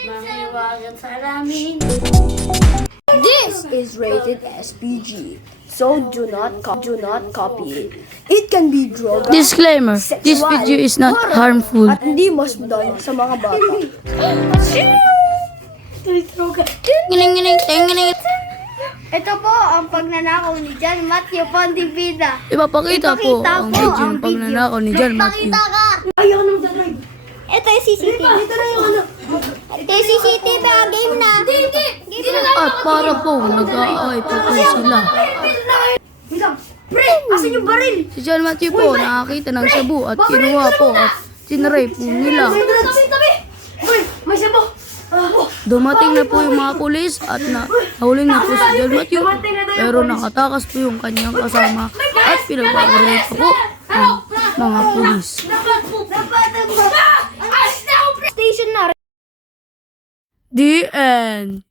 Mahiwagat sa alamin. This is rated SPG, so do not copy it. It can be drug, Disclaimer, this video is not harmful. at hindi masdan sa mga bata. Ito po ang pagnanakaw ni John Matthew Pontivida. Ipapakita po Ipakita ang po video ang ng pagnanakaw ni John Matthew. ka! Ayaw nang dadrive. Ito yung CCTV. Ito na yung ano. Ito yung CCTV. Game na. Hindi na. At para po, nag-aay po po sila. Bilang, pre, asan yung baril? Si John Matthew po nakakita ng shabu at kinuha po at sinray po nila. Tabi! Uy, may sabo. Dumating na po yung mga pulis at nahuli na po si John Matthew. Pero nakatakas po yung kanyang kasama at pinagpaparoon pa po ang mga pulis. Station na. The end.